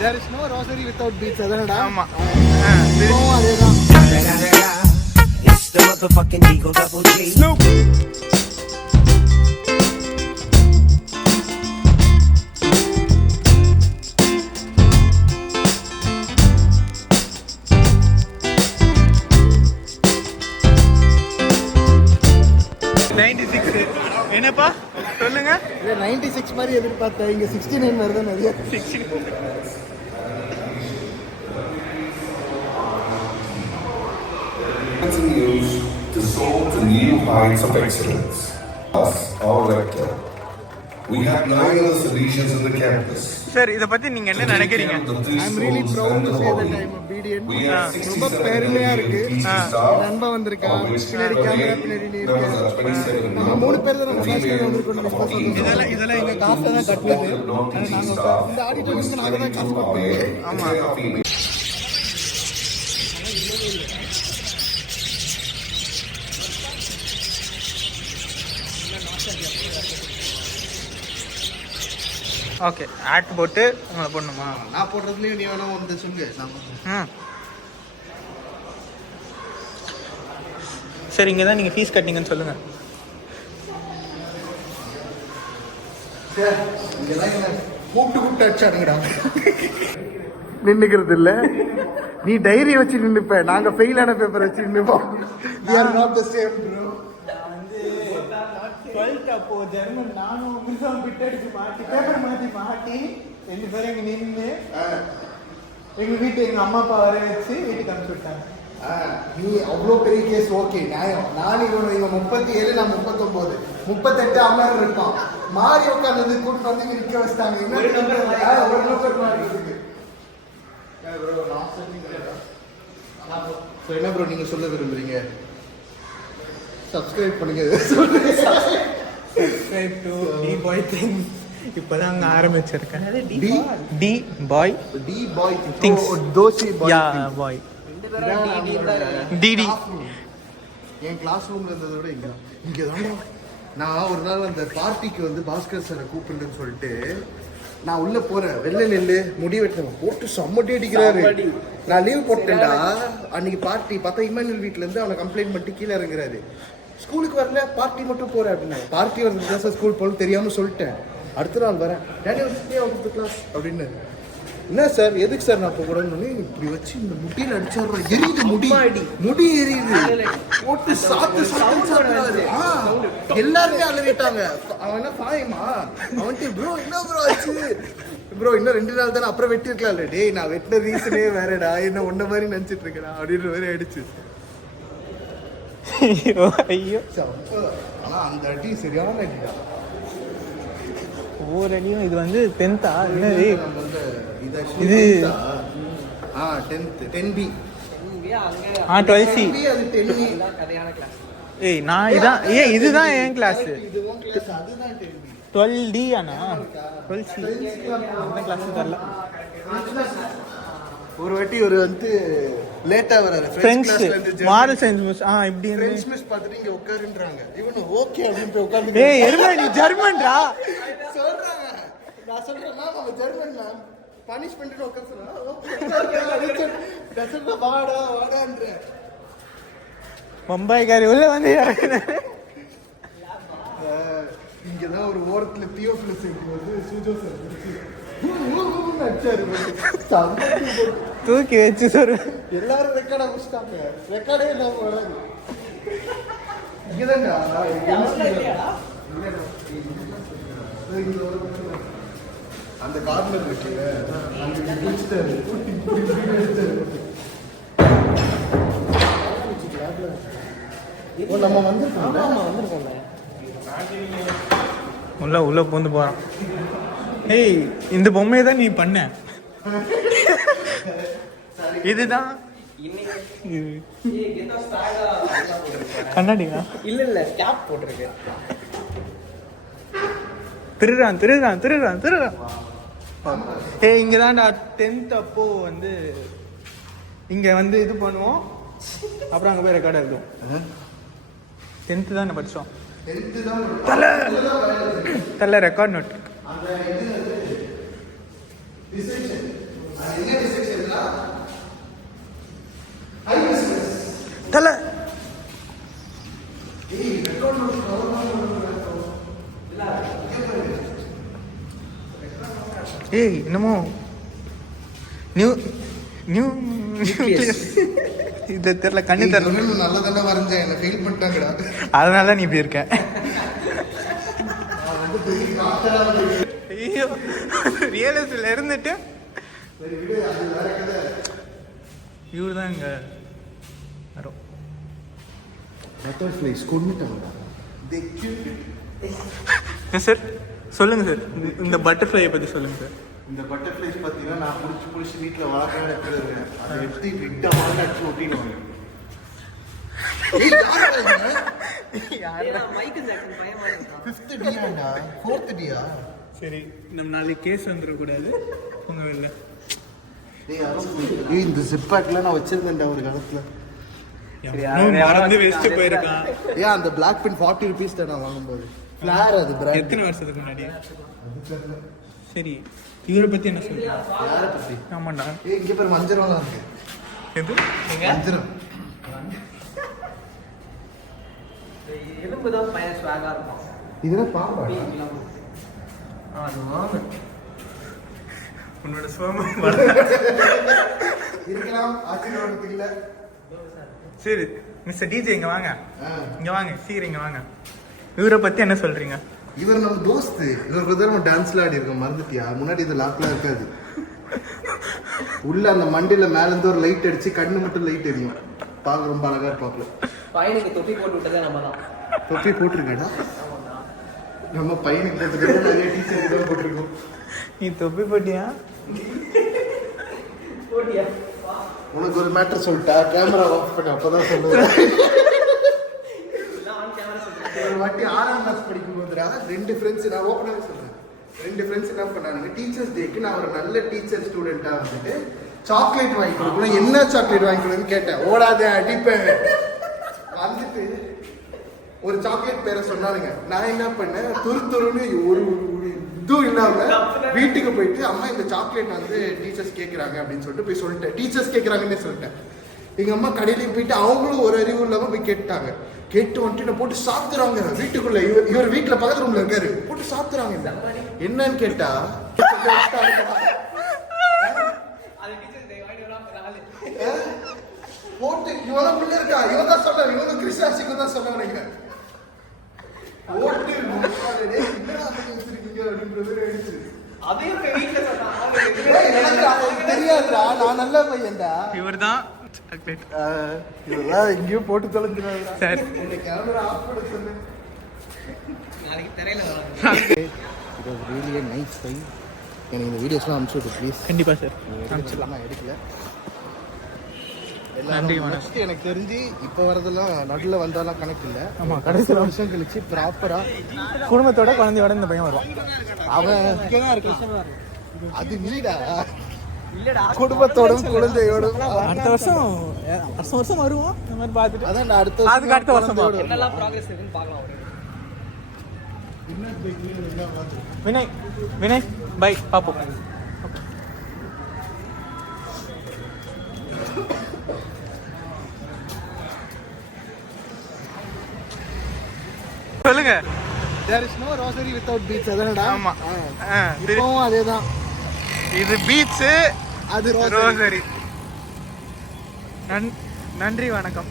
There is no rosary without beats. ஆமா அதேதான். It's the motherfucking Eagle Double G. Snoop. என்னப்பா சொல்லுங்க. 96 மாதிரி எதிர்பார்த்தேன், இங்க 69 வருது நிறைய. Continues to soar to new heights of excellence. Us, our rector. We have 9 other Salesians in the campus. Sir இத பத்தி நீங்க என்ன நினைக்கிறீங்க? I'm really proud to say that I'm obedient. ரொம்ப பெருமையா இருக்கு. நண்பா வந்திருக்கா, பின்னாடி கேமரா பின்னாடி நீ இருக்க. நம்ம 3 பேர் தான் நம்ம ஃபர்ஸ்ட் டைம் வந்திருக்கோம். இதெல்லாம் எங்க காசை தான் கட்டுறது. நாங்க இந்த ஆடிட்டோரியத்துக்கு நாங்க தான் காசு கட்டுறோம். ஆமா. ஓகே ஆட் போட்டு உங்களை போடணுமா? நான் போடுறதுலயும் நீ வேணா வந்து சொல்லு. சரி இங்கே தான் நீங்கள் ஃபீஸ் கட்டிங்கன்னு சொல்லுங்கள். கூப்பிட்டு அடிச்சாடுங்கடா. நின்னுக்கிறது இல்ல, நீ டைரி வச்சு நின்னுப்ப, நாங்க ஃபெயிலான பேப்பர் வச்சு நின்னுப்போம். We are not the same bro. நான் வந்து 12th அப்போ ஜெர்மன் நானும் மின்சாரம் பிட் அடிச்சு மாட்டி பேப்பர் மாட்டி 2 பேரும் இங்க நின்று எங்க வீட்டு எங்க அம்மா அப்பா வர வச்சு வீட்டுக்கு அனுப்பிச்சு விட்டாங்க. நீ அவ்வளோ பெரிய கேஸ் ஓகே நியாயம். நான் இவன் 37 நான் 39 38 அமர் இருப்பான். மாறி உட்காந்து கூட்டு வந்து நிற்க வச்சிட்டாங்க. ஒரு நம்பர் மாறிக்கிறதுக்கு என்ன ப்ரோ நீங்க சொல்ல விரும்புறீங்க? சப்ஸ்கிரைப் பண்ணுங்க. Subscribe to T boy things. இப்போதான் அங்கே ஆரம்பிச்சிருக்கேன். T boy things. தோசி பாய். Yeah boy. டிடி என் கிளாஸ் ரூம்ல இருந்ததை விட இங்க தான். நான் ஒரு நாள் அந்த பார்ட்டிக்கு வந்து பாஸ்கர் சாரை கூப்பிடுன்னு சொல்லிட்டு நான் உள்ள போறேன். வெள்ளை நெல்லு முடி வெட்டணும் போட்டு செம்மட்டி அடிக்கிறாரு. நான் லீவ் போட்டேன்டா. அன்னைக்கு பார்ட்டி பார்த்தா இமானுவல் வீட்டுல இருந்து அவனை கம்ப்ளைண்ட் பண்ணிட்டு கீழே இறங்குறாரு. ஸ்கூலுக்கு வரல, பார்ட்டி மட்டும் போறேன் அப்படின்னு. பார்ட்டி வரது சார் ஸ்கூல் போகணும் தெரியாம சொல்லிட்டேன். அடுத்த நாள் வரேன், கிளாஸ் அப்படின்னு. என்ன சார் எதுக்கு சார் நான் போகணும்னு இப்படி வச்சு இந்த முட்டியில் அடிச்சாரு. எரியுது முடி எரியுது. போட்டு சாத்து சாத்து எல்லாருமே அலறிட்டாங்க. அவன் என்ன பாயமா அவன்ட்டு ப்ரோ என்ன ப்ரோ ஆச்சு ப்ரோ இன்னும் 2 நாள் தானே அப்புறம் வெட்டிருக்கலாம்ல. டேய் நான் வெட்டின ரீசனே வேறடா, என்ன ஒன்ன மாதிரி நினைச்சிட்டு இருக்கடா அப்படின்ற மாதிரி ஆயிடுச்சு. ஐயோ ஆனா அந்த அடி சரியான அடிடா. ஒவ்வொரு அடியும். இது வந்து 10th என்னது இது 10B 12C. அது 10B. ஏய் நான் இதான் இதுதான் என் கிளாஸ். அதுதான் 10B. 12D ஆனா 12C என்ன கிளாஸ் தெரியல. ஒரு வாட்டி ஒரு வந்து லேட்டா வராரு ஃப்ரெண்ட்ஸ் மாரல் சயின்ஸ் மிஸ். இப்படி ஃப்ரெண்ட்ஸ் மிஸ் பார்த்துட்டு இங்க உட்காருன்றாங்க. இவனு ஓகே அப்படின்னு உட்கார்ந்து. ஏய் எருமை நீ ஜெர்மன்டா சொல்றாங்க. நான் சொல்றேன் மேம் அவ ஜெர்மன் மேம் பனிஷ்மென்ட் உட்கார சொன்னா ஓகே டசன்ட் வாடான்ற மும்பைக்காரி உள்ள வந்து இங்கதான் ஒரு ஓரத்துல தியோஃபிலஸ் வந்து சூஜோ சார் தூக்கி வச்சு சொல். எல்லாரும் ரெக்கார்டா முடிச்சிட்டாங்க. ரெக்கார்டே இல்லாம இங்கதான்டா அந்த கார்னர் இருக்குல்ல அங்க முடிச்சிட்டாரு. நம்ம வந்திருக்கோம். உள்ள பூந்து போறான். ஏய் இந்த பொம்மையை தான் நீ பண்ண. இதுதான் கண்ணாடியா? இல்ல கேப் போட்டிருக்கு. திருறான். ஏய் இங்கதான் 10th அப்போ வந்து இங்க வந்து இது பண்ணுவோம். அப்புறம் அங்க போய் ரெக்கார்ட் எழுதுவோம். 10th தான் படிச்சோம். தல ரெக்கார்ட் நோட். அது என்ன டிஸ்ட்ரிக்ஷன்னா ஹை பிசினஸ். தல ஏய் ரெக்கார்ட் நோட் ஏய் என்னமோ நியூ நியூ இது தெரியல கண்ணு தெரியல. நல்லா தானே வரைஞ்சேன், என்ன ஃபெயில் பண்ணிட்டாங்கடா. அதனால நீ இப்படி இருக்க. ஐயோ ரியலிஸ்ட்ல இருந்துட்டு இவரு தான் இங்க வரும். பட்டர்ஃப்ளைஸ் கொண்டுட்டாங்கடா. சார் சொல்லுங்க சார், இந்த பட்டர்ஃப்ளையை பத்தி சொல்லுங்க சார். இந்த பட்டர்ஃப்ளைஸ் பார்த்தீங்கன்னா நான் பிடிச்சி வீட்டில் வளர்க்க எடுத்துருது. அதை எடுத்து விட்டமான அடிச்சு ஒட்டிடுவாங்க. மைக்கேல் ஜாக்சன் பயமா இருக்கா? 5th டியாண்டா 4th டியா. சரி நம்ம நாளைக்கு கேஸ் வந்துடக்கூடாது உங்க வெளில. ஏய் இந்த ஜிப்பாக்ல நான் வச்சிருந்தேன்டா ஒரு காலத்துல. மறந்து வச்சுட்டு போயிருக்கான். ஏன் அந்த பிளாக் பென் 40 rupees தான் நான் வாங்கும்போது. ஃபிளார் அது பிராண்ட். எத்தனை வருஷத்துக்கு முன்னாடி? சரி இவரை பத்தி என்ன சொல்றீங்க? யாரை பத்தி? ஆமாண்டா. ஏய் இங்க பேர் மஞ்சள் இருக்கு. எது மஞ்சள். எலும்பு தான் பையன் ஸ்வாகா இருக்கும். இதெல்லாம் பாம்பா? அது வாங்க. உன்னோட சுவாமம் இருக்கலாம், ஆச்சரியப்படுறதுக்கு இல்ல. சரி மிஸ்டர் டிஜே இங்க வாங்க, இங்க வாங்க சீக்கிரம் இங்க வாங்க. இவரை பத்தி என்ன சொல்றீங்க? இவர் நம்ம தோஸ்து. இவர் கூட நம்ம டான்ஸ்ல ஆடி இருக்கோம், மறந்துட்டியா? முன்னாடி இது லாக்லாம் இருக்காது. உள்ள அந்த மண்டியில மேல இருந்து ஒரு லைட் அடிச்சு கண்ணு மட்டும் லைட் எரியும். பார்க்க ரொம்ப அழகா இருப்பாப்ல. பையனுக்கு தொப்பி போட்டு விட்டதே நம்ம தான். தொப்பி போட்டிருக்கேடா. நம்ம பையனுக்கு போட்டுருக்கோம், நிறைய டீச்சருக்கு தான் போட்டிருக்கோம். நீ தொப்பி போட்டியா? போட்டியா? உனக்கு ஒரு மேட்டர் சொல்லிட்டா, கேமரா ஆஃப் பண்ண அப்பதான் சொல்லுவேன். ஒரு வாட்டி 6ஆம் கிளாஸ் படிக்கும்போதுடா 2 ஃப்ரெண்ட்ஸ், நான் ஓப்பனாக சொல்றேன், 2 ஃப்ரெண்ட்ஸ் என்ன பண்ணாங்க, டீச்சர்ஸ் டேக்கு நான் ஒரு நல்ல டீச்சர் ஸ்டூடெண்டா வந்துட்டு சாக்லேட் வாங்கி கொடுக்கணும். என்ன சாக்லேட் வாங்கி கொடுன்னு கேட்டேன். ஓடாத அடிப்பேன். வந்துட்டு ஒரு சாக்லேட் பேரை சொன்னாலுங்க. நான் என்ன பண்ணேன், துருன்னு ஒரு இதுவும் இல்லாம வீட்டுக்கு போயிட்டு அம்மா இந்த சாக்லேட் வந்து டீச்சர்ஸ் கேட்குறாங்க அப்படின்னு சொல்லிட்டு போய் சொல்லிட்டேன். டீச்சர்ஸ் கேட்குறாங்கன்னு சொல்லிட்டேன். எங்க அம்மா கடையிலையும் போயிட்டு அவங்களும் ஒரு அறிவு இல்லாம போய் கேட்டாங்க. கேட்டு வந்துட்டு போட்டு சாப்பிடுறாங்க வீட்டுக்குள்ள. இவர் வீட்டுல பக்கத்து ரூம்ல இருக்காரு, போட்டு சாப்பிடுறாங்க. என்னன்னு கேட்டா போட்டு இவன் உள்ள இருக்கா, இவன் தான் சொன்ன, இவங்க கிறிஸ்டாசிக்கு தான் சொன்ன நினைக்கிறேன். போட்டு என்னடா வச்சிருக்கீங்க அப்படின்றது எடுத்து அதையும் வீட்டுல தெரியாதுடா, நான் நல்ல பையன்டா. இவர் தான் சாக்லேட். இதெல்லாம் எங்கேயும் போட்டு தொலைஞ்சிடாதா. சரி கேமரா ஆஃப் பண்ண சொன்னேன். நாளைக்கு திரையில வராங்க. இது ரியலி நைஸ் பை. எனக்கு இந்த வீடியோஸ்லாம் அனுப்பிச்சு விட்டு ப்ளீஸ். கண்டிப்பா சார் அனுப்பிச்சிடலாம். நான் எடுக்கல. நன்றி, எல்லாரும் வணக்கம். next எனக்கு தெரிஞ்சு இப்போ வரதெல்லாம் நடுவில் வந்தாலாம் கணக்கு இல்லை. ஆமா, கடைசி வருஷம் கழிச்சு ப்ராப்பரா குடும்பத்தோட குழந்தையோட இந்த பையன் வருவான். அவன் இருக்கலாம். அது இல்லடா, இல்லடா குடும்பத்தோடும் குழந்தையோடும். அடுத்த வருஷம் வருஷம் வருவோம் இந்த மாதிரி பார்த்துட்டு. அதான் நான் அடுத்த அதுக்கு அடுத்த வருஷம் குழந்தையோட என்னெல்லாம் ப்ராக்ரஸ் இருக்குன்னு பார்க்கலாம். வினய் வினய் பை பாப்போம். சொல்லுங்க. There is no rosary without beach. அதானடா. ஆமா. இப்போவும் அதேதான். இது பீச், அது ரோசரி. நன்றி வணக்கம்.